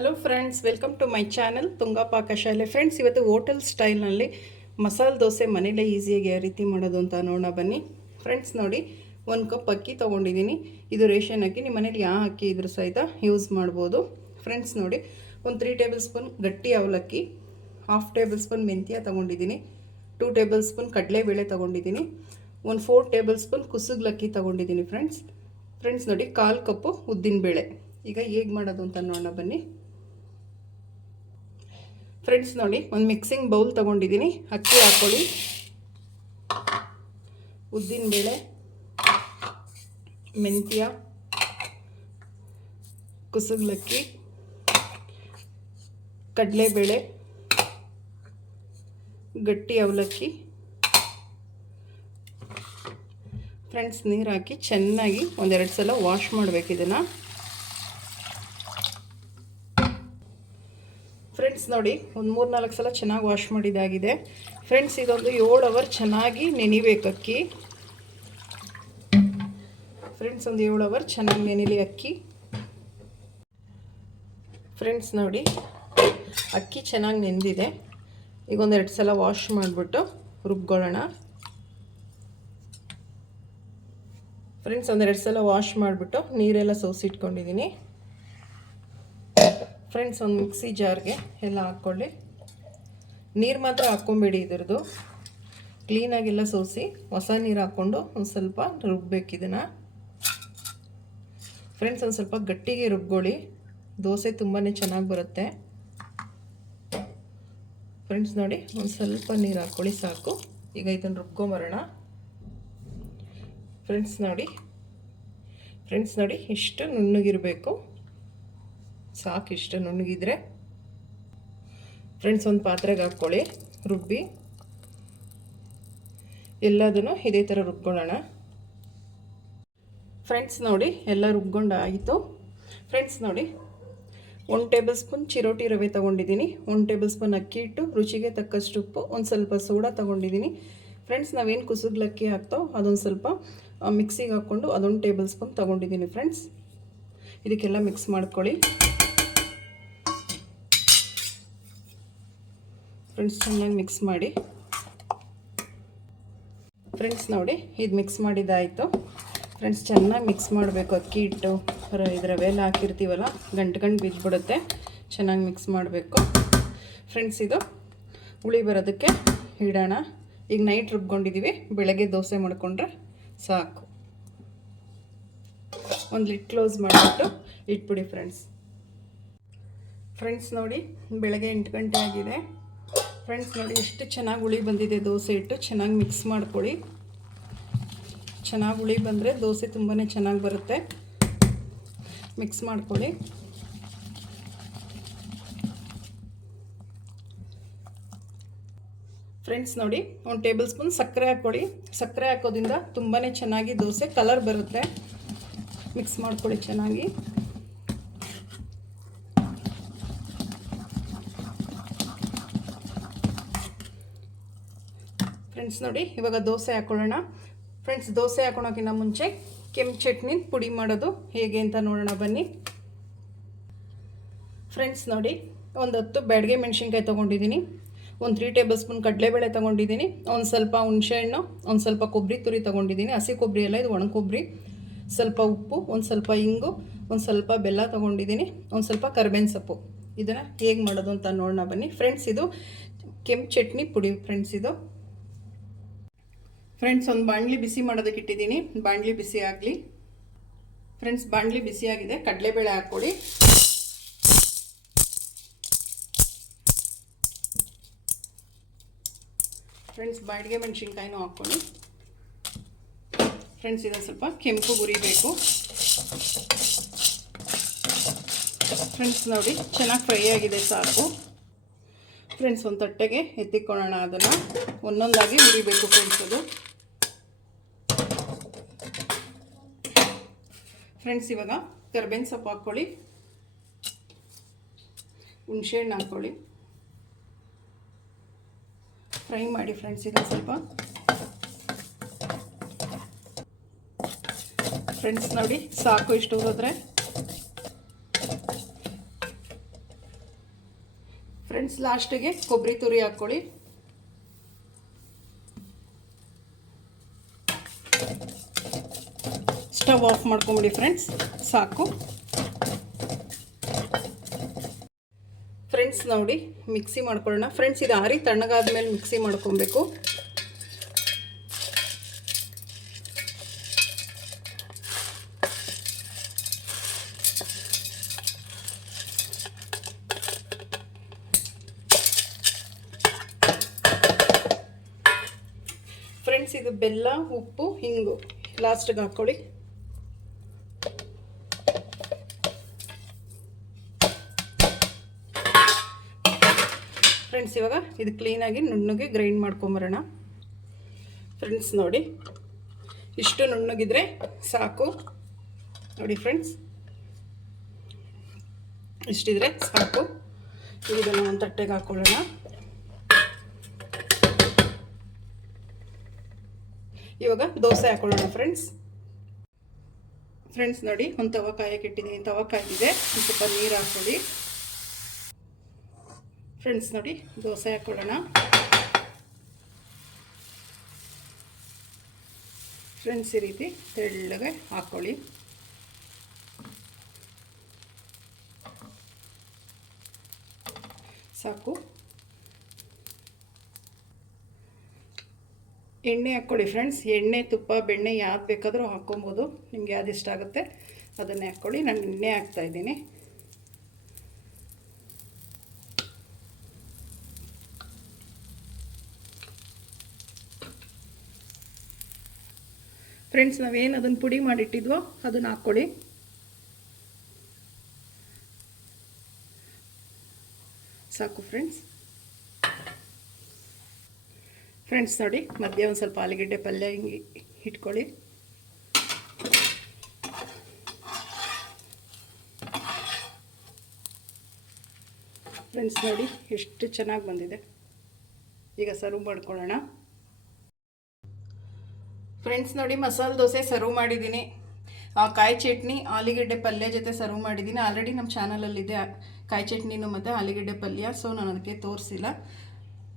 Hello friends welcome to my channel Tunga Pakashale friends ಇವತ್ತು hotel ಸ್ಟೈಲ್ನಲ್ಲಿ ಮಸಾಲೆ ದೋಸೆ ಮನೇಲೇ ಈಸಿಯಾಗಿ ಯಾವ ರೀತಿ ಮಾಡೋದು ಅಂತ ನೋಡೋಣ ಬನ್ನಿ. ಫ್ರೆಂಡ್ಸ್ ನೋಡಿ, ಒಂದು ಕಪ್ ಅಕ್ಕಿ ತೊಗೊಂಡಿದ್ದೀನಿ. ಇದು ರೇಷನ್ ಅಕ್ಕಿ ನಿಮ್ಮ ಮನೇಲಿ ಯಾವ ಅಕ್ಕಿ ಇದ್ರೂ ಸಹಿತ ಯೂಸ್ ಮಾಡ್ಬೋದು. ಫ್ರೆಂಡ್ಸ್ ನೋಡಿ, ಒಂದು ತ್ರೀ ಟೇಬಲ್ ಸ್ಪೂನ್ ಗಟ್ಟಿ ಅವಲಕ್ಕಿ ಹಾಫ್ ಟೇಬಲ್ ಸ್ಪೂನ್ ಮೆಂತ್ಯ ತೊಗೊಂಡಿದ್ದೀನಿ ಟೂ ಟೇಬಲ್ ಸ್ಪೂನ್ ಕಡಲೆಬೇಳೆ ತೊಗೊಂಡಿದ್ದೀನಿ, ಒಂದು ಫೋರ್ ಟೇಬಲ್ ಸ್ಪೂನ್ ಕುಸುಗ್ಲಕ್ಕಿ ತೊಗೊಂಡಿದ್ದೀನಿ ಫ್ರೆಂಡ್ಸ್ ಫ್ರೆಂಡ್ಸ್ ನೋಡಿ, ಕಾಲು ಕಪ್ಪು ಉದ್ದಿನಬೇಳೆ. ಈಗ ಹೇಗೆ ಮಾಡೋದು ಅಂತ ನೋಡೋಣ ಬನ್ನಿ. ಫ್ರೆಂಡ್ಸ್ ನೋಡಿ, ಒಂದು ಮಿಕ್ಸಿಂಗ್ ಬೌಲ್ ತೊಗೊಂಡಿದ್ದೀನಿ ಅಕ್ಕಿ ಹಾಕ್ಕೊಳ್ಳಿ ಉದ್ದಿನಬೇಳೆ ಮೆಂತ್ಯ, ಕುಸುಗ್ಲಕ್ಕಿ, ಕಡಲೆಬೇಳೆ, ಗಟ್ಟಿ ಅವಲಕ್ಕಿ. ಫ್ರೆಂಡ್ಸ್ ನೀರು ಹಾಕಿ ಚೆನ್ನಾಗಿ ಒಂದೆರಡು ಸಲ ವಾಶ್ ಮಾಡಬೇಕು ಇದನ್ನು. ಫ್ರೆಂಡ್ಸ್ ನೋಡಿ, ಒಂದು ಮೂರು ನಾಲ್ಕು ಸಲ ಚೆನ್ನಾಗಿ ವಾಶ್ ಮಾಡಿದಾಗಿದೆ. ಫ್ರೆಂಡ್ಸ್ ಇದೊಂದು ಏಳು ಅವರ್ ಚೆನ್ನಾಗಿ ನೆನಿಬೇಕು ಅಕ್ಕಿ. ಫ್ರೆಂಡ್ಸ್ ಒಂದು ಏಳು ಅವರ್ ಚೆನ್ನಾಗಿ ನೆನಿಲಿ ಅಕ್ಕಿ. ಫ್ರೆಂಡ್ಸ್ ನೋಡಿ, ಅಕ್ಕಿ ಚೆನ್ನಾಗಿ ನೆಂದಿದೆ. ಈಗ ಒಂದೆರಡು ಸಲ ವಾಶ್ ಮಾಡಿಬಿಟ್ಟು ರುಬ್ಕೊಳ್ಳೋಣ. ಫ್ರೆಂಡ್ಸ್ ಒಂದೆರಡು ಸಲ ವಾಶ್ ಮಾಡಿಬಿಟ್ಟು ನೀರೆಲ್ಲ ಸೋಸಿಟ್ಕೊಂಡಿದ್ದೀನಿ ಫ್ರೆಂಡ್ಸ್ ಒಂದು ಮಿಕ್ಸಿ ಜಾರ್ಗೆ ಎಲ್ಲ ಹಾಕ್ಕೊಳ್ಳಿ. ನೀರು ಮಾತ್ರ ಹಾಕ್ಕೊಂಬೇಡಿ ಇದ್ರದ್ದು. ಕ್ಲೀನಾಗೆಲ್ಲ ಸೋಸಿ, ಹೊಸ ನೀರು ಹಾಕ್ಕೊಂಡು ಒಂದು ಸ್ವಲ್ಪ ರುಬ್ಬೇಕು ಇದನ್ನು. ಫ್ರೆಂಡ್ಸ್ ಒಂದು ಸ್ವಲ್ಪ ಗಟ್ಟಿಗೆ ರುಬ್ಕೊಳ್ಳಿ. ದೋಸೆ ತುಂಬಾ ಚೆನ್ನಾಗಿ ಬರುತ್ತೆ. ಫ್ರೆಂಡ್ಸ್ ನೋಡಿ, ಒಂದು ಸ್ವಲ್ಪ ನೀರು ಹಾಕ್ಕೊಳ್ಳಿ, ಸಾಕು. ಈಗ ಇದನ್ನು ರುಬ್ಕೊಂಬರೋಣ. ಫ್ರೆಂಡ್ಸ್ ನೋಡಿ. ಫ್ರೆಂಡ್ಸ್ ನೋಡಿ, ಇಷ್ಟು ನುಣ್ಣಗಿರಬೇಕು. ಸಾಕು ಇಷ್ಟ ನುಣ್ಣಗಿದ್ರೆ. ಫ್ರೆಂಡ್ಸ್ ಒಂದು ಪಾತ್ರೆಗೆ ಹಾಕ್ಕೊಳ್ಳಿ, ರುಬ್ಬಿ. ಎಲ್ಲದನ್ನು ಇದೇ ಥರ ರುಬ್ಕೊಳ್ಳೋಣ. ಫ್ರೆಂಡ್ಸ್ ನೋಡಿ, ಎಲ್ಲ ರುಬ್ಕೊಂಡು ಆಯಿತು ಫ್ರೆಂಡ್ಸ್ ನೋಡಿ, ಒಂದು ಟೇಬಲ್ ಸ್ಪೂನ್ ಚಿರೋಟಿ ರವೆ ತೊಗೊಂಡಿದ್ದೀನಿ. ಒಂದು ಟೇಬಲ್ ಸ್ಪೂನ್ ಅಕ್ಕಿ ಹಿಟ್ಟು, ರುಚಿಗೆ ತಕ್ಕಷ್ಟು ಉಪ್ಪು, ಒಂದು ಸ್ವಲ್ಪ ಸೋಡಾ ತೊಗೊಂಡಿದ್ದೀನಿ. ಫ್ರೆಂಡ್ಸ್ ನಾವೇನು ಕುಸುಗ್ಲಕ್ಕಿ ಹಾಕ್ತೋ, ಅದೊಂದು ಸ್ವಲ್ಪ ಮಿಕ್ಸಿಗೆ ಹಾಕ್ಕೊಂಡು ಅದೊಂದು ಟೇಬಲ್ ಸ್ಪೂನ್ ತೊಗೊಂಡಿದ್ದೀನಿ ಫ್ರೆಂಡ್ಸ್ ಇದಕ್ಕೆಲ್ಲ ಮಿಕ್ಸ್ ಮಾಡ್ಕೊಳ್ಳಿ. ಫ್ರೆಂಡ್ಸ್ ಚೆನ್ನಾಗಿ ಮಿಕ್ಸ್ ಮಾಡಿ. ಫ್ರೆಂಡ್ಸ್ ನೋಡಿ, ಇದು ಮಿಕ್ಸ್ ಮಾಡಿದ್ದಾಯಿತು ಫ್ರೆಂಡ್ಸ್ ಚೆನ್ನಾಗಿ ಮಿಕ್ಸ್ ಮಾಡಬೇಕು ಅಕ್ಕಿ ಹಿಟ್ಟು ರವೆಲ್ಲ ಹಾಕಿರ್ತೀವಲ್ಲ, ಗಂಟು ಗಂಟು ಬಿದ್ದುಬಿಡುತ್ತೆ ಚೆನ್ನಾಗಿ ಮಿಕ್ಸ್ ಮಾಡಬೇಕು. ಫ್ರೆಂಡ್ಸ್ ಇದು ಹುಳಿ ಬರೋದಕ್ಕೆ ಇಡೋಣ. ಈಗ ನೈಟ್ ರುಬ್ಕೊಂಡಿದ್ದೀವಿ ಬೆಳಗ್ಗೆ ದೋಸೆ ಮಾಡಿಕೊಂಡ್ರೆ ಸಾಕು. ಒಂದು ಲಿಟ್ ಕ್ಲೋಸ್ ಮಾಡಿಬಿಟ್ಟು ಇಟ್ಬಿಡಿ ಫ್ರೆಂಡ್ಸ್. ಫ್ರೆಂಡ್ಸ್ ನೋಡಿ, ಬೆಳಗ್ಗೆ ಎಂಟು ಗಂಟೆ ಆಗಿದೆ. ಫ್ರೆಂಡ್ಸ್ ನೋಡಿ ಎಷ್ಟು ಚೆನ್ನಾಗಿ ಹುಳಿ ಬಂದಿದೆ ದೋಸೆ ಇಟ್ಟು ಚೆನ್ನಾಗಿ ಮಿಕ್ಸ್ ಮಾಡ್ಕೊಳ್ಳಿ. ಚೆನ್ನಾಗಿ ಹುಳಿ ಬಂದರೆ ದೋಸೆ ತುಂಬಾ ಚೆನ್ನಾಗಿ ಬರುತ್ತೆ. ಮಿಕ್ಸ್ ಮಾಡ್ಕೊಳ್ಳಿ. ಫ್ರೆಂಡ್ಸ್ ನೋಡಿ ಒಂದು ಟೇಬಲ್ ಸ್ಪೂನ್ ಸಕ್ಕರೆ ಹಾಕ್ಕೊಳ್ಳಿ ಸಕ್ಕರೆ ಹಾಕೋದ್ರಿಂದ ತುಂಬಾ ಚೆನ್ನಾಗಿ ದೋಸೆ ಕಲರ್ ಬರುತ್ತೆ. ಮಿಕ್ಸ್ ಮಾಡ್ಕೊಳ್ಳಿ ಚೆನ್ನಾಗಿ. ಫ್ರೆಂಡ್ಸ್ ನೋಡಿ, ಇವಾಗ ದೋಸೆ ಹಾಕೊಳ್ಳೋಣ. ಫ್ರೆಂಡ್ಸ್ ದೋಸೆ ಹಾಕೊಳೋಕ್ಕಿಂತ ಮುಂಚೆ ಕೆಂಪು ಚಟ್ನಿ ಪುಡಿ ಮಾಡೋದು ಹೇಗೆ ಅಂತ ನೋಡೋಣ, ಬನ್ನಿ. ಫ್ರೆಂಡ್ಸ್ ನೋಡಿ, ಒಂದು ಹತ್ತು ಬ್ಯಾಡ್ಗೆ ಮೆಣಸಿನ್ಕಾಯಿ ತೊಗೊಂಡಿದ್ದೀನಿ. ಒಂದು ತ್ರೀ ಟೇಬಲ್ ಸ್ಪೂನ್ ಕಡಲೆಬೇಳೆ ತೊಗೊಂಡಿದ್ದೀನಿ. ಒಂದು ಸ್ವಲ್ಪ ಹುಣಸೆಹಣ್ಣು ಒಂದು ಸ್ವಲ್ಪ ಕೊಬ್ಬರಿ ತುರಿ ತೊಗೊಂಡಿದ್ದೀನಿ. ಹಸಿ ಕೊಬ್ಬರಿ ಎಲ್ಲ ಇದು ಒಣ ಕೊಬ್ಬರಿ ಸ್ವಲ್ಪ ಉಪ್ಪು, ಒಂದು ಸ್ವಲ್ಪ ಇಂಗು, ಒಂದು ಸ್ವಲ್ಪ ಬೆಲ್ಲ ತೊಗೊಂಡಿದ್ದೀನಿ. ಒಂದು ಸ್ವಲ್ಪ ಕರ್ಬೇವಿನ ಸೊಪ್ಪು. ಇದನ್ನು ಹೇಗೆ ಮಾಡೋದು ಅಂತ ನೋಡೋಣ, ಬನ್ನಿ. ಫ್ರೆಂಡ್ಸ್ ಇದು ಕೆಂಪು ಚಟ್ನಿ ಪುಡಿ ಫ್ರೆಂಡ್ಸ್ ಇದು. ಫ್ರೆಂಡ್ಸ್ ಒಂದು ಬಾಣಲಿ ಬಿಸಿ ಮಾಡೋದಕ್ಕೆ ಇಟ್ಟಿದ್ದೀನಿ. ಬಾಣಲಿ ಬಿಸಿ ಆಗಲಿ. ಫ್ರೆಂಡ್ಸ್ ಬಾಣಲಿ ಬಿಸಿಯಾಗಿದೆ ಕಡಲೆಬೇಳೆ ಹಾಕ್ಕೊಳ್ಳಿ ಫ್ರೆಂಡ್ಸ್ ಬಾಡಿಗೆ ಮೆಣಸಿನ್ಕಾಯಿನೂ ಹಾಕ್ಕೊಳ್ಳಿ ಫ್ರೆಂಡ್ಸ್ ಇದನ್ನು ಸ್ವಲ್ಪ ಕೆಂಪು ಗುರಿಬೇಕು ಫ್ರೆಂಡ್ಸ್ ನೋಡಿ, ಚೆನ್ನಾಗಿ ಫ್ರೈ ಆಗಿದೆ, ಸಾಕು. ಫ್ರೆಂಡ್ಸ್ ಒಂದು ತಟ್ಟೆಗೆ ಎತ್ತಿಕೊಳ್ಳೋಣ ಅದನ್ನು. ಒಂದೊಂದಾಗಿ ಹುರಿಬೇಕು ಫ್ರೆಂಡ್ಸ್ ಅದು. ಫ್ರೆಂಡ್ಸ್ ಇವಾಗ ಕರ್ಬೇವಿನ ಸೊಪ್ಪು ಹಾಕ್ಕೊಳ್ಳಿ. ಹುಣಸೆಹಣ್ಣು ಹಾಕ್ಕೊಳ್ಳಿ. ಫ್ರೈ ಮಾಡಿ ಫ್ರೆಂಡ್ಸ್ ಇದನ್ನು ಸ್ವಲ್ಪ. ಫ್ರೆಂಡ್ಸ್ ನೋಡಿ ಸಾಕು ಇಷ್ಟು ಹೋದ್ರೆ. ಫ್ರೆಂಡ್ಸ್ ಲಾಸ್ಟಿಗೆ ಕೊಬ್ಬರಿ ತುರಿ ಹಾಕ್ಕೊಳ್ಳಿ. ಸ್ಟವ್ ಆಫ್ ಮಾಡ್ಕೊಂಬಿಡಿ ಫ್ರೆಂಡ್ಸ್. ಸಾಕು. ಫ್ರೆಂಡ್ಸ್, ನೋಡಿ, ಮಿಕ್ಸಿ ಮಾಡ್ಕೊಳ್ಳೋಣ. ಫ್ರೆಂಡ್ಸ್, ಇದು ಆರಿ ತಣ್ಣಗಾದ್ಮೇಲೆ ಮಿಕ್ಸಿ ಮಾಡ್ಕೊಬೇಕು. ಫ್ರೆಂಡ್ಸ್, ಇದು ಬೆಲ್ಲ, ಉಪ್ಪು, ಹಿಂಗು ಲಾಸ್ಟಿಗೆ ಹಾಕ್ಕೊಳ್ಳಿ ಫ್ರೆಂಡ್ಸ್ ಇವಾಗ ಇದು ಕ್ಲೀನಾಗಿ ನುಣ್ಣಗೆ ಗ್ರೈಂಡ್ ಮಾಡ್ಕೊಂಬರೋಣ. ಫ್ರೆಂಡ್ಸ್ ನೋಡಿ. ಇಷ್ಟು ನುಣ್ಣಗಿದ್ರೆ ಸಾಕು. ನೋಡಿ ಫ್ರೆಂಡ್ಸ್ ಇಷ್ಟಿದ್ರೆ ಸಾಕು. ಇದನ್ನು ಒಂದು ತಟ್ಟೆಗೆ ಹಾಕೊಳ್ಳೋಣ. ಇವಾಗ ದೋಸೆ ಹಾಕೊಳ್ಳೋಣ ಫ್ರೆಂಡ್ಸ್ ಫ್ರೆಂಡ್ಸ್ ನೋಡಿ, ಒಂದು ತವ ಕಾಯಕ್ಕೆ ಇಟ್ಟಿದ್ದೀನಿ ತವ ಒಂದು ಸ್ವಲ್ಪ ನೀರು ಹಾಕ್ಕೊಳ್ಳಿ. ಫ್ರೆಂಡ್ಸ್ ನೋಡಿ, ದೋಸೆ ಹಾಕ್ಕೊಳ್ಳೋಣ ಫ್ರೆಂಡ್ಸ್, ಈ ರೀತಿ ತೆಳ್ಳಗೆ ಹಾಕ್ಕೊಳ್ಳಿ ಸಾಕು. ಎಣ್ಣೆ ಹಾಕ್ಕೊಳ್ಳಿ ಫ್ರೆಂಡ್ಸ್, ಎಣ್ಣೆ, ತುಪ್ಪ, ಬೆಣ್ಣೆ ಯಾವ್ದು ಬೇಕಾದರೂ ಹಾಕ್ಕೊಬೋದು. ನಿಮ್ಗೆ ಯಾವ್ದು ಇಷ್ಟ ಆಗುತ್ತೆ, ಅದನ್ನೇ ಹಾಕ್ಕೊಳ್ಳಿ ನಾನು ಎಣ್ಣೆ ಹಾಕ್ತಾಯಿದ್ದೀನಿ ಫ್ರೆಂಡ್ಸ್ ನಾವೇನು ಅದನ್ನು ಪುಡಿ ಮಾಡಿಟ್ಟಿದ್ವೋ ಅದನ್ನು ಹಾಕ್ಕೊಳ್ಳಿ. ಸಾಕು ಫ್ರೆಂಡ್ಸ್ ಫ್ರೆಂಡ್ಸ್ ನೋಡಿ, ಮಧ್ಯೆ ಒಂದು ಸ್ವಲ್ಪ ಆಲೂಗಡ್ಡೆ ಪಲ್ಯ ಹಿಂಗೆ ಇಟ್ಕೊಳ್ಳಿ. ಫ್ರೆಂಡ್ಸ್ ನೋಡಿ, ಎಷ್ಟು ಚೆನ್ನಾಗಿ ಬಂದಿದೆ. ಈಗ ಸರ್ವ್ ಮಾಡ್ಕೊಳ್ಳೋಣ. ಫ್ರೆಂಡ್ಸ್ ನೋಡಿ ಮಸಾಲೆ ದೋಸೆ ಸರ್ವ್ ಮಾಡಿದ್ದೀನಿ. ಕಾಯಿ ಚಟ್ನಿ, ಆಲೂಗಡ್ಡೆ ಪಲ್ಯ ಜೊತೆ ಸರ್ವ್ ಮಾಡಿದ್ದೀನಿ. ಆಲ್ರೆಡಿ ನಮ್ಮ ಚಾನಲಲ್ಲಿದೆ ಕಾಯಿ ಚಟ್ನಿನು ಮತ್ತು ಆಲೂಗಡ್ಡೆ ಪಲ್ಯ ಸೊ ನಾನು ಅದಕ್ಕೆ ತೋರಿಸಿಲ್ಲ.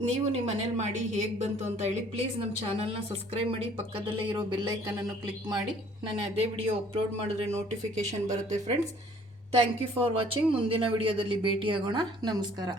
ನೀವು ನಿಮ್ಮ ಮನೇಲಿ ಮಾಡಿ ಹೇಗೆ ಬಂತು ಅಂತ ಹೇಳಿ ಪ್ಲೀಸ್ ನಮ್ಮ ಚಾನಲ್ನ ಸಬ್ಸ್ಕ್ರೈಬ್ ಮಾಡಿ, ಪಕ್ಕದಲ್ಲೇ ಇರೋ ಬೆಲ್ಲೈಕನನ್ನು ಕ್ಲಿಕ್ ಮಾಡಿ. ನಾನು ಅದೇ ವಿಡಿಯೋ ಅಪ್ಲೋಡ್ ಮಾಡಿದ್ರೆ ನೋಟಿಫಿಕೇಷನ್ ಬರುತ್ತೆ friends thank you for watching ಮುಂದಿನ ವಿಡಿಯೋದಲ್ಲಿ ಭೇಟಿಯಾಗೋಣ. ನಮಸ್ಕಾರ.